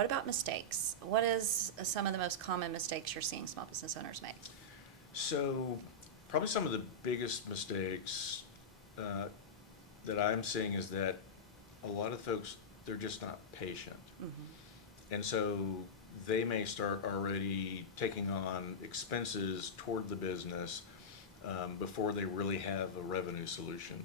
What about mistakes? What is some of the most common mistakes you're seeing small business owners make? So, probably some of the biggest mistakes that I'm seeing is that a lot of folks, they're just not patient. And so they may start already taking on expenses toward the business before they really have a revenue solution.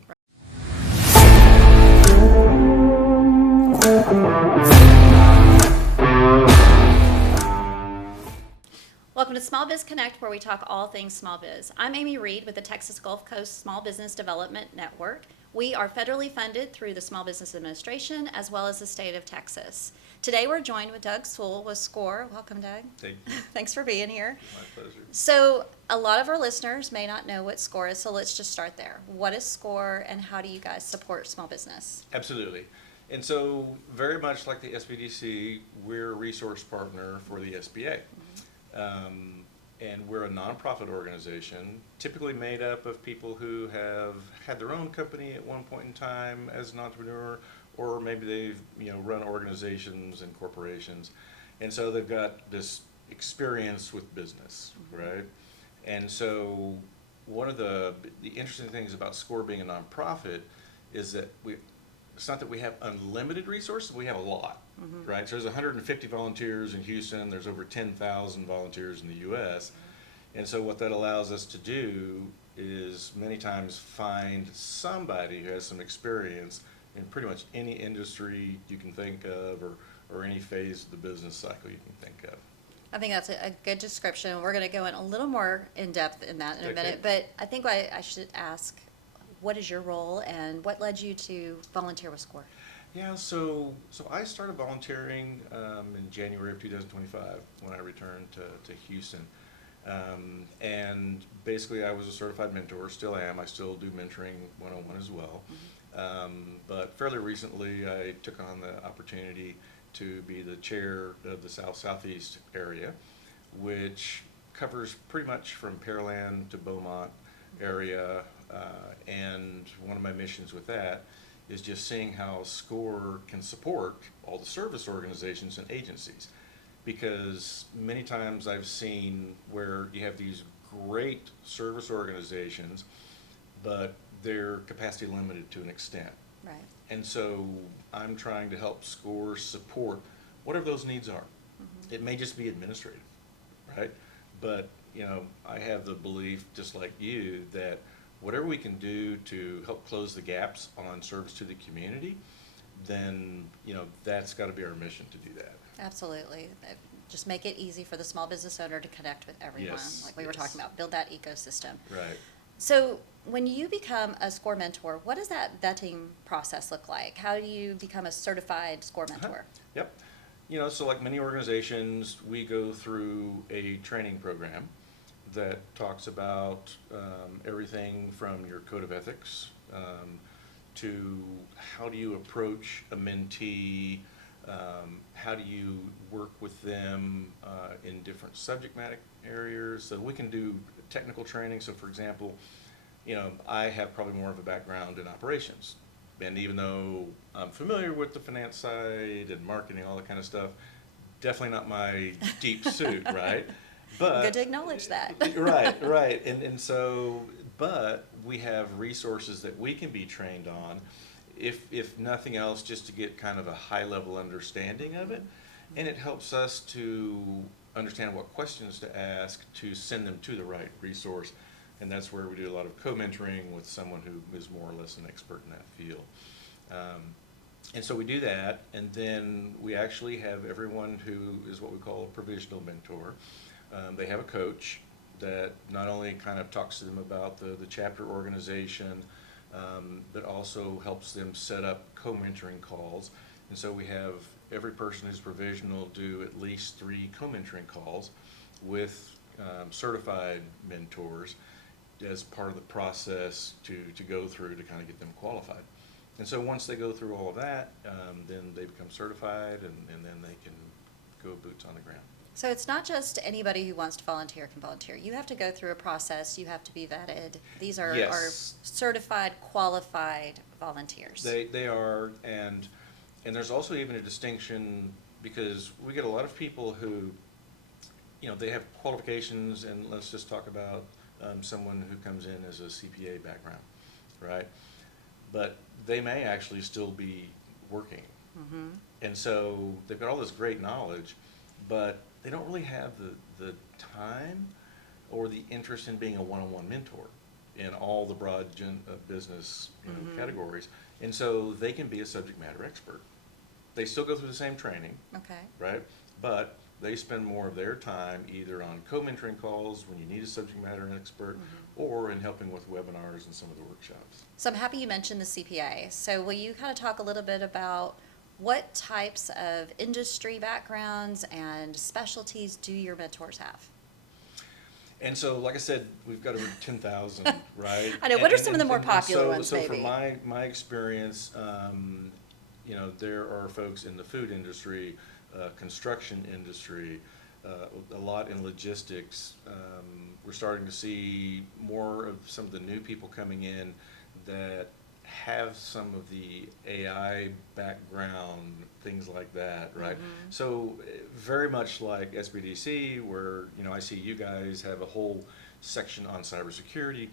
Welcome to Small Biz Connect, where we talk all things small biz. I'm Amy Reid with the Texas Gulf Coast Small Business Development Network. We are federally funded through the Small Business Administration as well as the state of Texas. Today we're joined with Doug Sewell with SCORE. Welcome, Doug. Thank you. Thanks for being here. My pleasure. So a lot of our listeners may not know what SCORE is, so let's just start there. What is SCORE and how do you guys support small business? Absolutely. And so very much like the SBDC, we're a resource partner for the SBA. And we're a nonprofit organization, typically made up of people who have had their own company at one point in time as an entrepreneur, or maybe they've run organizations and corporations, and so they've got this experience with business, right? And so one of the interesting things about SCORE being a nonprofit is that it's not that we have unlimited resources, we have a lot, right? So there's 150 volunteers in Houston, there's over 10,000 volunteers in the U.S., and so what that allows us to do is many times find somebody who has some experience in pretty much any industry you can think of, or any phase of the business cycle you can think of. I think that's a good description. We're going to go in a little more in depth in that in a Okay. minute, but I think I should ask, what is your role and what led you to volunteer with SCORE? Yeah, so I started volunteering in January of 2025 when I returned to Houston. And basically I was a certified mentor, still am. I still do mentoring one-on-one as well. But fairly recently I took on the opportunity to be the chair of the Southeast area, which covers pretty much from Pearland to Beaumont area. And one of my missions with that is just seeing how SCORE can support all the service organizations and agencies. Because many times I've seen where you have these great service organizations, but they're capacity limited to an extent. Right. And so I'm trying to help SCORE support whatever those needs are. It may just be administrative, right? But I have the belief, just like you, that whatever we can do to help close the gaps on service to the community, then that's got to be our mission to do that. Absolutely. Just make it easy for the small business owner to connect with everyone, Yes, like we were yes. talking about, build that ecosystem. Right. So when you become a SCORE mentor, what does that vetting process look like? How do you become a certified SCORE mentor? Yep. So like many organizations, we go through a training program that talks about everything from your code of ethics to how do you approach a mentee, how do you work with them in different subject matter areas. So we can do technical training. So for example, I have probably more of a background in operations. And even though I'm familiar with the finance side and marketing, all that kind of stuff, definitely not my deep suit, right? But Good to acknowledge that. right. And so, but we have resources that we can be trained on, if nothing else, just to get kind of a high level understanding of it. And it helps us to understand what questions to ask to send them to the right resource. And that's where we do a lot of co-mentoring with someone who is more or less an expert in that field. And so we do that, and then we actually have everyone who is what we call a provisional mentor. They have a coach that not only kind of talks to them about the chapter organization, but also helps them set up co-mentoring calls. And so we have every person who's provisional do at least 3 co-mentoring calls with certified mentors as part of the process to go through to kind of get them qualified. And so once they go through all of that, then they become certified, and then they can go boots on the ground. So it's not just anybody who wants to volunteer can volunteer. You have to go through a process. You have to be vetted. These are Yes. certified, qualified volunteers. They are, and there's also even a distinction because we get a lot of people who, they have qualifications, and let's just talk about someone who comes in as a CPA background, right? But they may actually still be working. Mm-hmm. And so they've got all this great knowledge, but they don't really have the time or the interest in being a one-on-one mentor in all the broad business categories. And so they can be a subject matter expert. They still go through the same training, Okay. right? But they spend more of their time either on co-mentoring calls when you need a subject matter expert, or in helping with webinars and some of the workshops. So I'm happy you mentioned the CPA. So will you kind of talk a little bit about what types of industry backgrounds and specialties do your mentors have? And so, like I said, we've got over 10,000, right? I know. What are some of the more popular ones, so maybe? from my experience, there are folks in the food industry, construction industry, a lot in logistics. We're starting to see more of some of the new people coming in that have some of the AI background, things like that, right? So very much like SBDC, where I see you guys have a whole section on cybersecurity.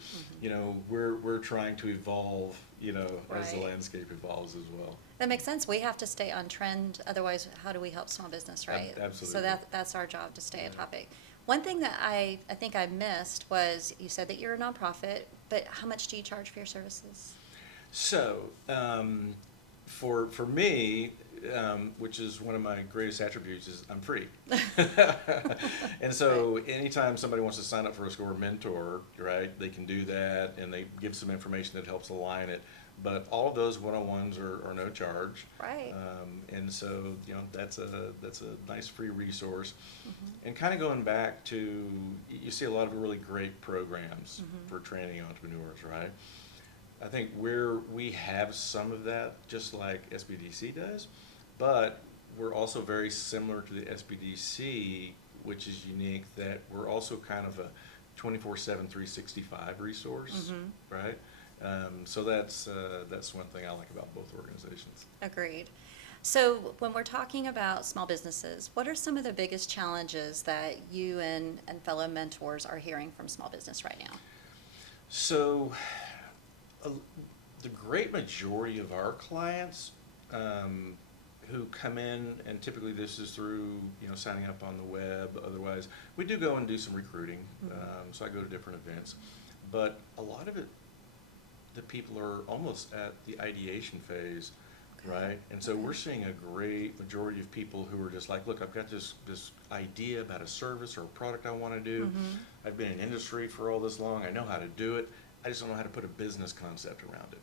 We're trying to evolve, as the Right. landscape evolves as well. That makes sense. We have to stay on trend. Otherwise, how do we help small business, right? Absolutely. So that's our job, to stay on Yeah. topic. One thing that I think I missed was you said that you're a nonprofit, but how much do you charge for your services? So, for me, which is one of my greatest attributes, is I'm free. And so anytime somebody wants to sign up for a SCORE mentor, right, they can do that, and they give some information that helps align it. But all of those one-on-ones are no charge. Right. And so, that's a nice free resource. And kind of going back to, you see a lot of really great programs for training entrepreneurs, right? I think we have some of that, just like SBDC does, but we're also very similar to the SBDC, which is unique that we're also kind of a 24/7, 365 resource, right? So that's one thing I like about both organizations. Agreed. So when we're talking about small businesses, what are some of the biggest challenges that you and fellow mentors are hearing from small business right now? So the great majority of our clients who come in, and typically this is through signing up on the web, otherwise we do go and do some recruiting, so I go to different events, but a lot of it, the people are almost at the ideation phase, right? And so we're seeing a great majority of people who are just like, look, I've got this idea about a service or a product I want to do. I've been in industry for all this long. I know how to do it. I just don't know how to put a business concept around it.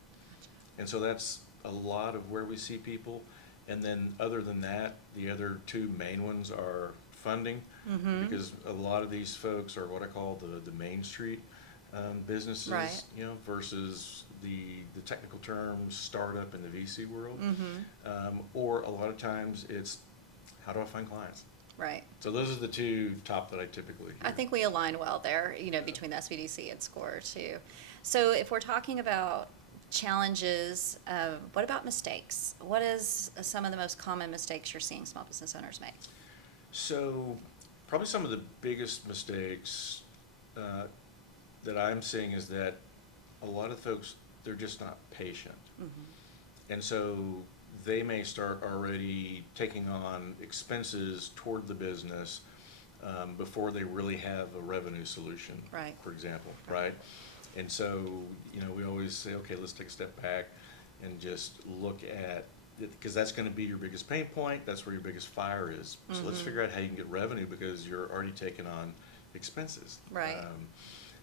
And so that's a lot of where we see people. And then other than that, the other two main ones are funding, because a lot of these folks are what I call the Main Street businesses, Right. Versus the technical terms startup in the VC world. Or a lot of times it's, how do I find clients? Right. So those are the two top that I typically hear. I think we align well there, between the SBDC and SCORE too. So if we're talking about challenges, what about mistakes? What is some of the most common mistakes you're seeing small business owners make? So probably some of the biggest mistakes that I'm seeing is that a lot of folks, they're just not patient. And so they may start already taking on expenses toward the business before they really have a revenue solution, Right. for example, right? And so, we always say, okay, let's take a step back and just look at it, because that's going to be your biggest pain point. That's where your biggest fire is. So let's figure out how you can get revenue, because you're already taking on expenses. Right.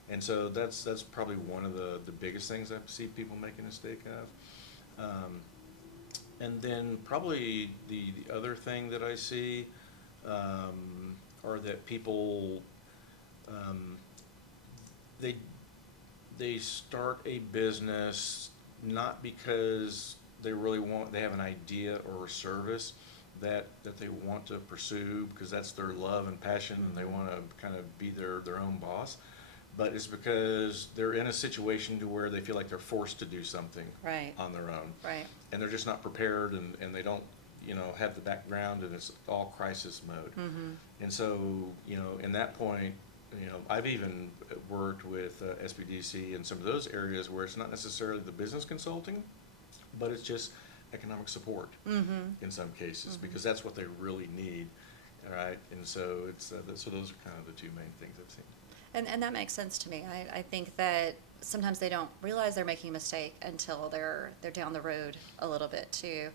And so that's probably one of the biggest things I see people making a mistake of. And then probably the other thing that I see are that people, they start a business not because they have an idea or a service that they want to pursue, because that's their love and passion, and they want to kind of be their own boss. But it's because they're in a situation to where they feel like they're forced to do something Right. on their own. Right. And they're just not prepared, and they don't, have the background and it's all crisis mode. Mm-hmm. And so, in that point, I've even worked with SBDC in some of those areas where it's not necessarily the business consulting, but it's just economic support Mm-hmm. in some cases, Mm-hmm. because that's what they really need, all right? And so so those are kind of the two main things I've seen. And that makes sense to me. I think that sometimes they don't realize they're making a mistake until they're down the road a little bit too.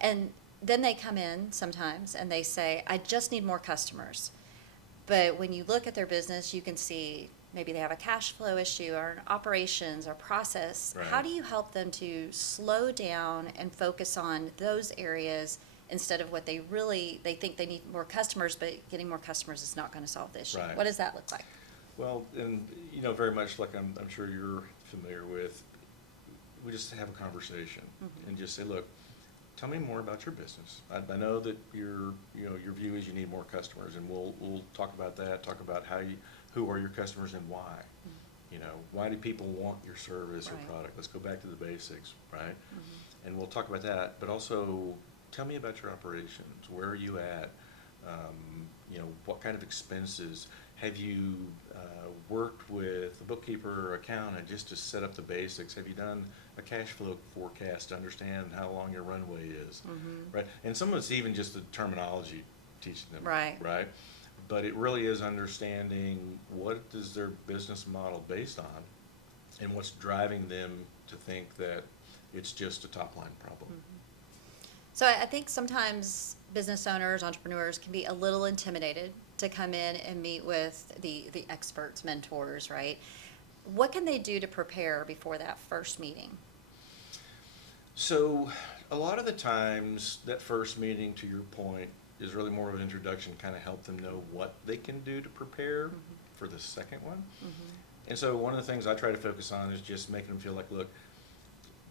And then they come in sometimes and they say, I just need more customers. But when you look at their business, you can see maybe they have a cash flow issue or an operations or process. Right. How do you help them to slow down and focus on those areas instead of what they think they need more customers, but getting more customers is not going to solve the issue? Right. What does that look like? Well, and very much like I'm sure you're familiar with, we just have a conversation Mhm. and just say, look, tell me more about your business. I know that your view is you need more customers, and we'll talk about that. Talk about who are your customers and why. Why do people want your service or Right. product? Let's go back to the basics, right? Mhm. And we'll talk about that. But also, tell me about your operations. Where are you at? What kind of expenses? Have you worked with a bookkeeper or accountant just to set up the basics? Have you done a cash flow forecast to understand how long your runway is? Mhm. Right? And some of it's even just the terminology, teaching them. Right. Right? But it really is understanding what is their business model based on and what's driving them to think that it's just a top line problem. So I think sometimes business owners, entrepreneurs can be a little intimidated to come in and meet with the experts, mentors, right? What can they do to prepare before that first meeting? So a lot of the times that first meeting, to your point, is really more of an introduction, kind of help them know what they can do to prepare for the second one. Mm-hmm. And so one of the things I try to focus on is just making them feel like, look,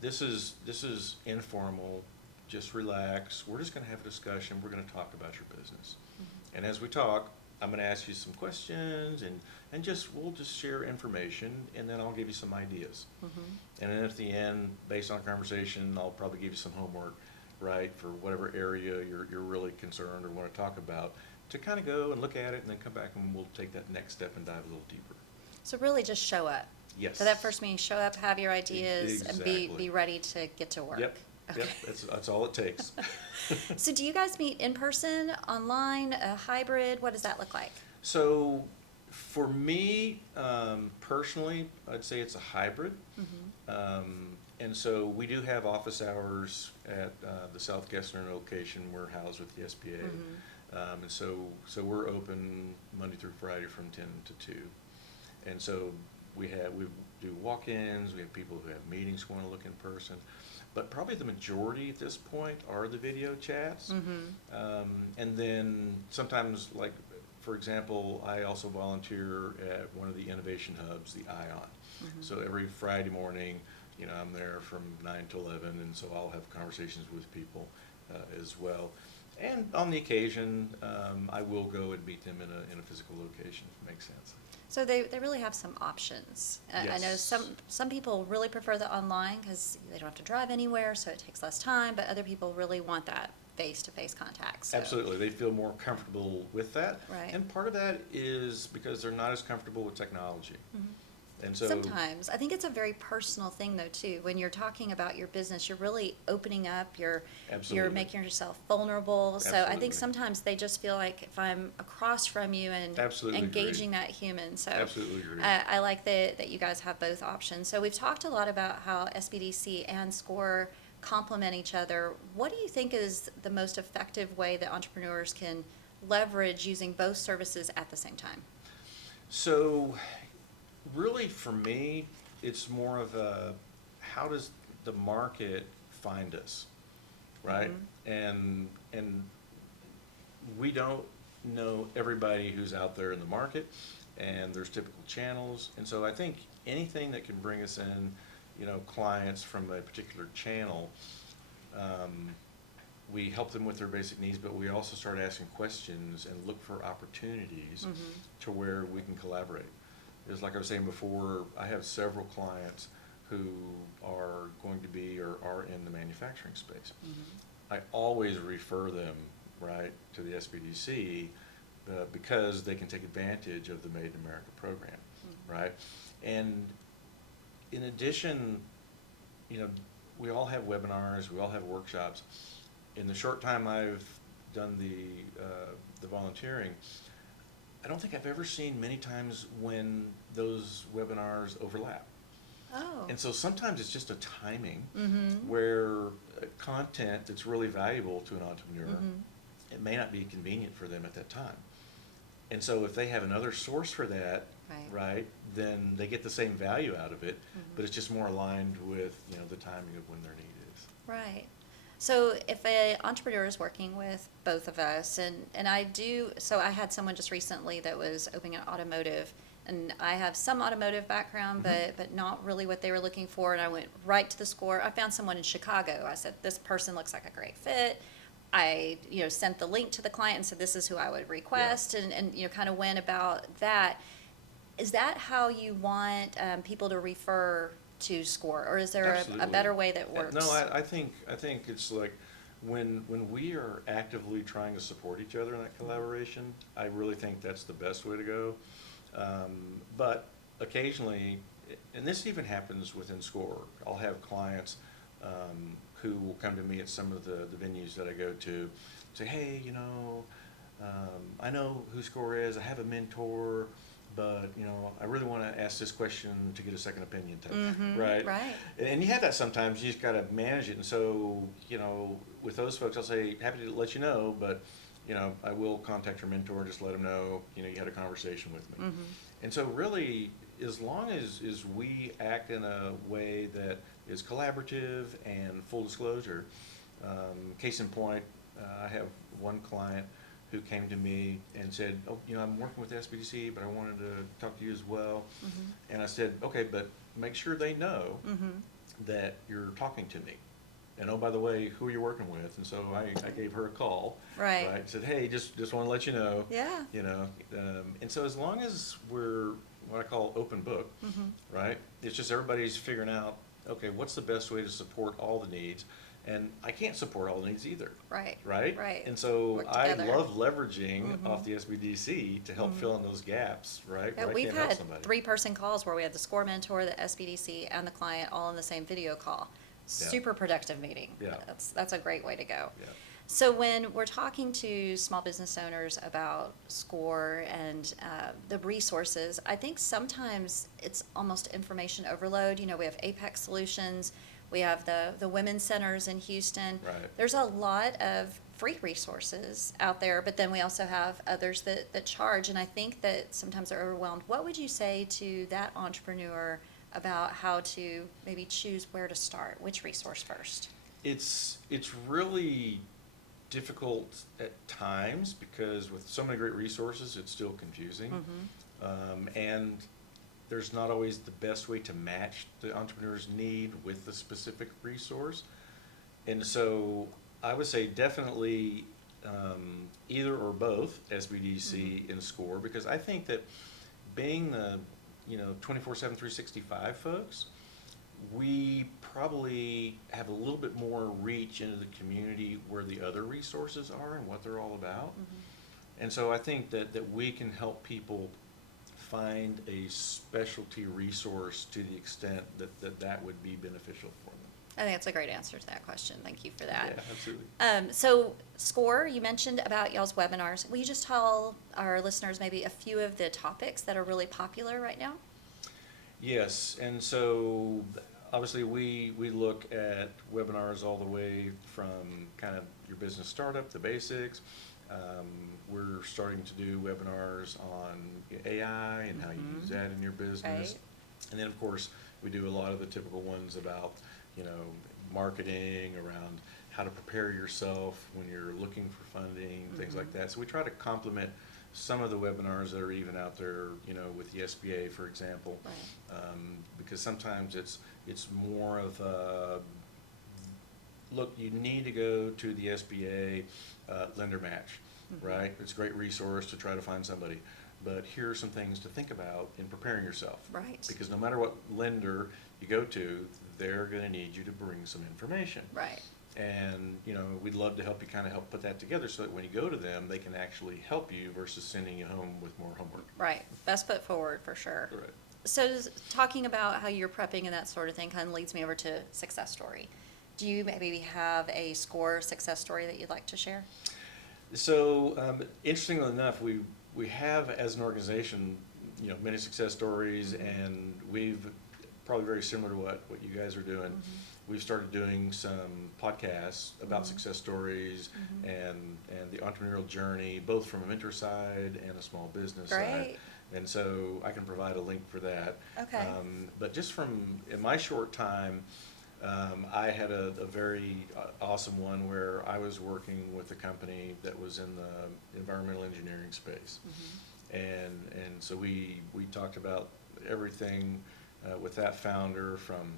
this is informal, just relax. We're just going to have a discussion. We're going to talk about your business. Mm-hmm. And as we talk, I'm going to ask you some questions and we'll just share information, and then I'll give you some ideas. Mm-hmm. And then at the end, based on conversation, I'll probably give you some homework, right, for whatever area you're really concerned or want to talk about, to kind of go and look at it and then come back and we'll take that next step and dive a little deeper. So really just show up. Yes. For that first meeting, show up, have your ideas, Exactly. and be ready to get to work. Yep. Okay. Yep. That's all it takes. So do you guys meet in person, online, a hybrid? What does that look like? So for me, personally, I'd say it's a hybrid. Mm-hmm. And so we do have office hours at the Southwestern location. We're housed with the SBA. Mm-hmm. And so we're open Monday through Friday from 10 to 2. And so we do walk-ins, we have people who have meetings who want to look in person. But probably the majority at this point are the video chats. Mm-hmm. And then sometimes, like, for example, I also volunteer at one of the innovation hubs, the ION. Mm-hmm. So every Friday morning, I'm there from 9 to 11, and so I'll have conversations with people as well. And on the occasion, I will go and meet them in a physical location, if it makes sense. So they really have some options. I know Yes. some people really prefer the online because they don't have to drive anywhere, so it takes less time, but other people really want that face-to-face contact. So. Absolutely. They feel more comfortable with that. Right. And part of that is because they're not as comfortable with technology. Mhm. And so Sometimes. I think it's a very personal thing, though, too. When you're talking about your business, you're really opening up, you're Absolutely. making yourself vulnerable. So I Absolutely. think sometimes they just feel like if I'm across from you and Absolutely engaging agree. that human. So Absolutely agree. I like that you guys have both options. So we've talked a lot about how SBDC and SCORE complement each other. What do you think is the most effective way that entrepreneurs can leverage using both services at the same time? So really, for me, it's more of a, how does the market find us, right? Mm-hmm. And we don't know everybody who's out there in the market, and there's typical channels. And so I think anything that can bring us in, clients from a particular channel, we help them with their basic needs, but we also start asking questions and look for opportunities Mm-hmm. to where we can collaborate. Is like I was saying before, I have several clients who are going to be or are in the manufacturing space. Mm-hmm. I always refer them, right, to the SBDC because they can take advantage of the Made in America program, right? And in addition, we all have webinars, we all have workshops. In the short time I've done the volunteering, I don't think I've ever seen many times when those webinars overlap. Oh. And so sometimes it's just a timing where content that's really valuable to an entrepreneur, it may not be convenient for them at that time. And so if they have another source for that, right, then they get the same value out of it, but it's just more aligned with, the timing of when their need is. Right. So if an entrepreneur is working with both of us, and I had someone just recently that was opening an automotive, and I have some automotive background, but not really what they were looking for, and I went right to the SCORE. I found someone in Chicago. I said, this person looks like a great fit. I, sent the link to the client and said, this is who I would request, and kind of went about that. Is that how you want people to refer to SCORE, or is there a better way that works? No, I think it's like when we are actively trying to support each other in that collaboration, I really think that's the best way to go. But occasionally, and this even happens within SCORE, I'll have clients who will come to me at some of the venues that I go to, say, hey, I know who SCORE is, I have a mentor, but I really want to ask this question to get a second opinion, right? Right. And you have that sometimes. You just got to manage it. And so, with those folks, I'll say, happy to let you know, but I will contact your mentor, just let them know, you had a conversation with me. And so, really, as long as we act in a way that is collaborative and full disclosure. Case in point, I have one client who came to me and said, oh, I'm working with SBDC, but I wanted to talk to you as well. And I said, okay, but make sure they know that you're talking to me. And oh, by the way, who are you working with? And so I gave her a call. Right. Said, hey, just want to let you know. Yeah. And so as long as we're what I call open book, right? It's just everybody's figuring out, okay, what's the best way to support all the needs? And I can't support all the needs either. Right. And so I love leveraging off the SBDC to help fill in those gaps, right? Yeah, we've had 3-person calls where we have the SCORE mentor, the SBDC, and the client all in the same video call. Super productive meeting. Yeah. That's a great way to go. Yeah. So when we're talking to small business owners about SCORE and the resources, I think sometimes it's almost information overload. We have Apex Solutions, we have the women's centers in Houston. Right. There's a lot of free resources out there, but then we also have others that charge, and I think that sometimes they're overwhelmed. What would you say to that entrepreneur about how to maybe choose where to start? Which resource first? It's really difficult at times because with so many great resources, it's still confusing. And there's not always the best way to match the entrepreneur's need with the specific resource. And so I would say definitely either or both SBDC and SCORE, because I think that being the 24/7, 365 folks, we probably have a little bit more reach into the community where the other resources are and what they're all about. And so I think that we can help people find a specialty resource to the extent that would be beneficial for them. I think that's a great answer to that question. Thank you for that. Yeah, absolutely. So SCORE, you mentioned about y'all's webinars. Will you just tell our listeners maybe a few of the topics that are really popular right now? Yes, and so obviously we look at webinars all the way from kind of your business startup, the basics. We're starting to do webinars on AI and how you use that in your business. Right. And then of course we do a lot of the typical ones about marketing, around how to prepare yourself when you're looking for funding, things like that. So we try to complement some of the webinars that are even out there, with the SBA, for example, because sometimes it's more of a, look, you need to go to the SBA lender match, right? It's a great resource to try to find somebody, but here are some things to think about in preparing yourself. Right. Because no matter what lender you go to, they're going to need you to bring some information. Right. And, we'd love to help you kind of help put that together so that when you go to them, they can actually help you versus sending you home with more homework. Right. Best foot forward for sure. Right. So talking about how you're prepping and that sort of thing kind of leads me over to success story. Do you maybe have a SCORE success story that you'd like to share? So, interestingly enough, we have as an organization, many success stories, and we've probably very similar to what you guys are doing. We've started doing some podcasts about success stories and the entrepreneurial journey, both from a mentor side and a small business side. Great. And so I can provide a link for that. Okay. But just in my short time, I had a very awesome one where I was working with a company that was in the environmental engineering space. And so we talked about everything with that founder from,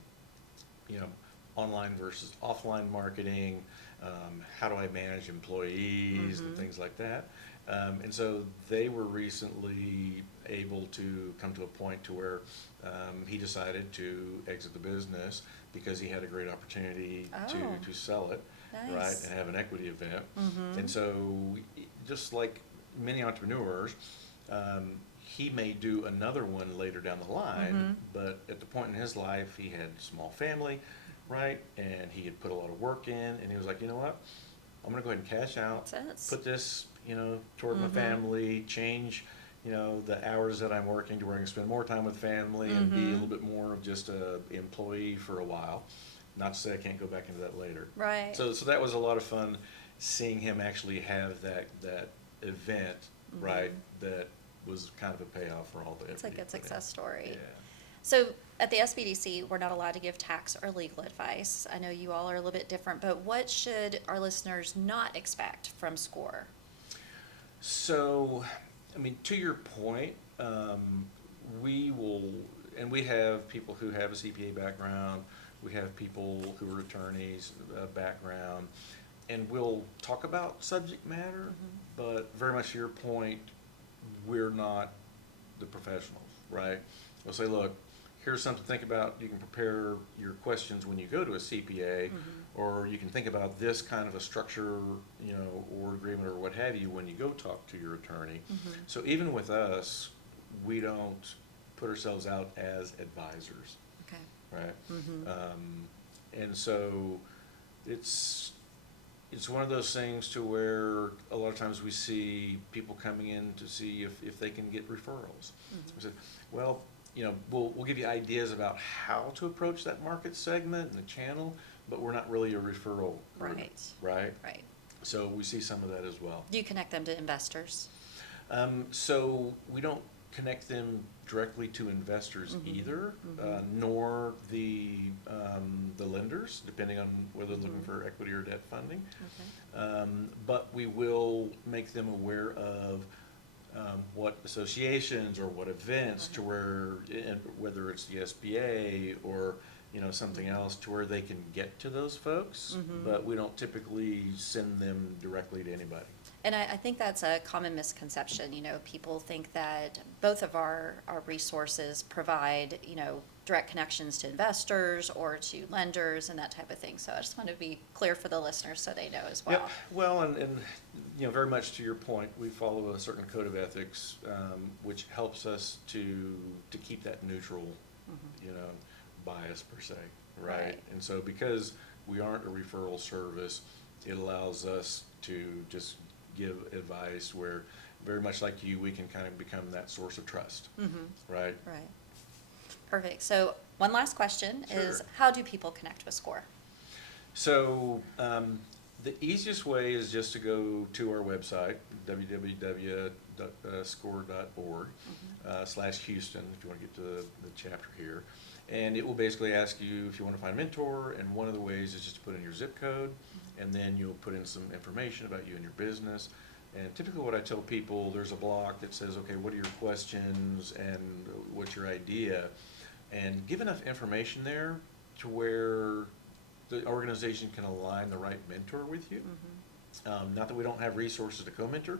online versus offline marketing, how do I manage employees and things like that. And so they were recently able to come to a point to where he decided to exit the business because he had a great opportunity to sell it, Nice. right, and have an equity event. And so just like many entrepreneurs, he may do another one later down the line, but at the point in his life, he had a small family, right, and he had put a lot of work in, and he was like, you know what, I'm going to go ahead and cash out, put this, toward my family, change, the hours that I'm working to where I can spend more time with family and be a little bit more of just a employee for a while. Not to say I can't go back into that later. Right. So that was a lot of fun seeing him actually have that event, right, that was kind of a payoff for all the effort. It's a good success story. Yeah. So at the SBDC, we're not allowed to give tax or legal advice. I know you all are a little bit different, but what should our listeners not expect from SCORE? So, to your point, we will, and we have people who have a CPA background, we have people who are attorneys background, and we'll talk about subject matter, but very much to your point, we're not the professionals, right? We'll say, look, here's something to think about. You can prepare your questions when you go to a CPA, or you can think about this kind of a structure, or agreement or what have you when you go talk to your attorney. So even with us, we don't put ourselves out as advisors, Okay. right? And so it's one of those things to where a lot of times we see people coming in to see if they can get referrals. We said, well, we'll give you ideas about how to approach that market segment and the channel, but we're not really a referral group, right? Right. So we see some of that as well. Do you connect them to investors? So we don't connect them directly to investors either, nor the lenders, depending on whether they're looking for equity or debt funding. But we will make them aware of what associations or what events to where, whether it's the SBA or something else, to where they can get to those folks, but we don't typically send them directly to anybody. And I think that's a common misconception. People think that both of our resources provide, direct connections to investors or to lenders and that type of thing. So I just want to be clear for the listeners so they know as well. Yep. Well, and very much to your point, we follow a certain code of ethics, which helps us to keep that neutral, bias per se, right? And so because we aren't a referral service, it allows us to just give advice where, very much like you, we can kind of become that source of trust, right? Right. Perfect. So one last question is, how do people connect with SCORE? So the easiest way is just to go to our website, www.score.org/Houston, if you want to get to the chapter here. And it will basically ask you if you want to find a mentor, and one of the ways is just to put in your zip code, and then you'll put in some information about you and your business. And typically what I tell people, there's a block that says, okay, what are your questions and what's your idea? And give enough information there to where the organization can align the right mentor with you. Not that we don't have resources to co-mentor,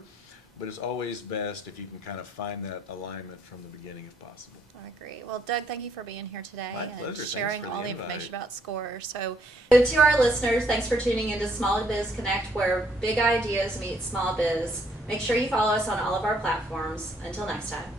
but it's always best if you can kind of find that alignment from the beginning if possible. I agree. Well, Doug, thank you for being here today My and pleasure. Thanks sharing for the all the invite. information about SCORE. So to our listeners, thanks for tuning into Small Biz Connect, where big ideas meet small biz. Make sure you follow us on all of our platforms. Until next time.